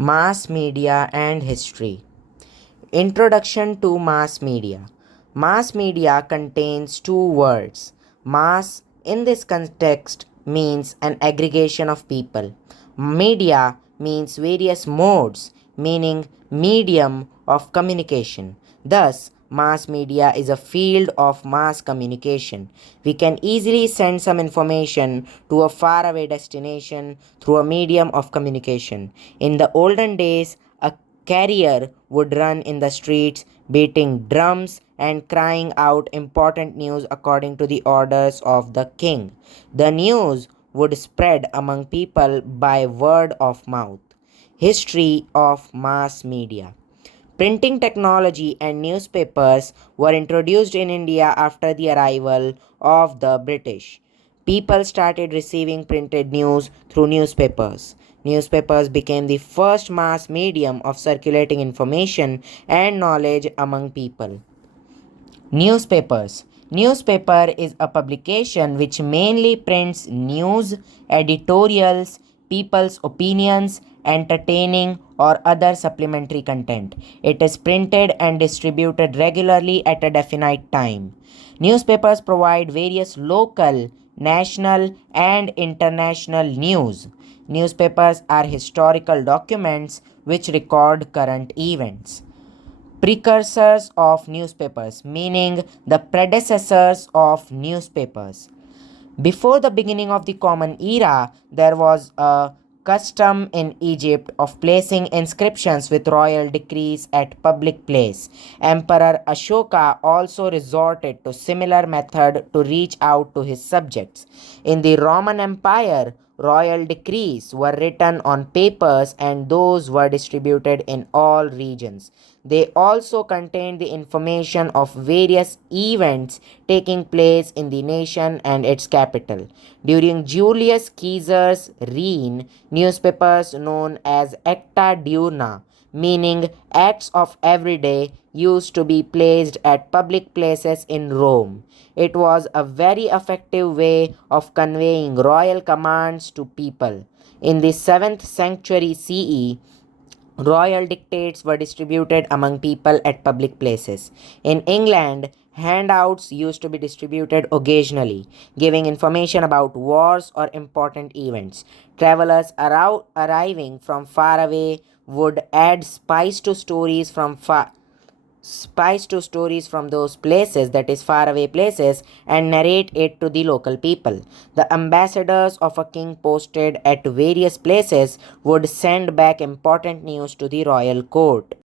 Mass media and history. Introduction to mass media. Mass media contains two words. Mass, in this context, means an aggregation of people. Media means various modes, meaning medium of communication. Thus, mass media is a field of mass communication. We can easily send some information to a faraway destination through a medium of communication. In the olden days, a carrier would run in the streets, beating drums and crying out important news according to the orders of the king. The news would spread among people by word of mouth. History of mass media. Printing technology and newspapers were introduced in India after the arrival of the British. People started receiving printed news through newspapers. Newspapers became the first mass medium of circulating information and knowledge among people. Newspapers. Newspaper is a publication which mainly prints news, editorials, people's opinions, entertaining, or other supplementary content. It is printed and distributed regularly at a definite time. Newspapers provide various local, national, and international news. Newspapers are historical documents which record current events. Precursors of newspapers, meaning the predecessors of newspapers. Before the beginning of the Common Era, there was a custom in Egypt of placing inscriptions with royal decrees at public place. Emperor Ashoka also resorted to similar method to reach out to his subjects. In the Roman Empire, royal decrees were written on papers and those were distributed in all regions. They also contained the information of various events taking place in the nation and its capital. During Julius Caesar's reign, newspapers known as Acta Diurna, meaning acts of every day, used to be placed at public places in Rome. It was a very effective way of conveying royal commands to people. In the 7th century CE, royal dictates were distributed among people at public places. In England, handouts used to be distributed occasionally, giving information about wars or important events. Travelers arriving from far away would add spice to stories from those places, that is faraway places, and narrate it to the local people. The ambassadors of a king posted at various places would send back important news to the royal court.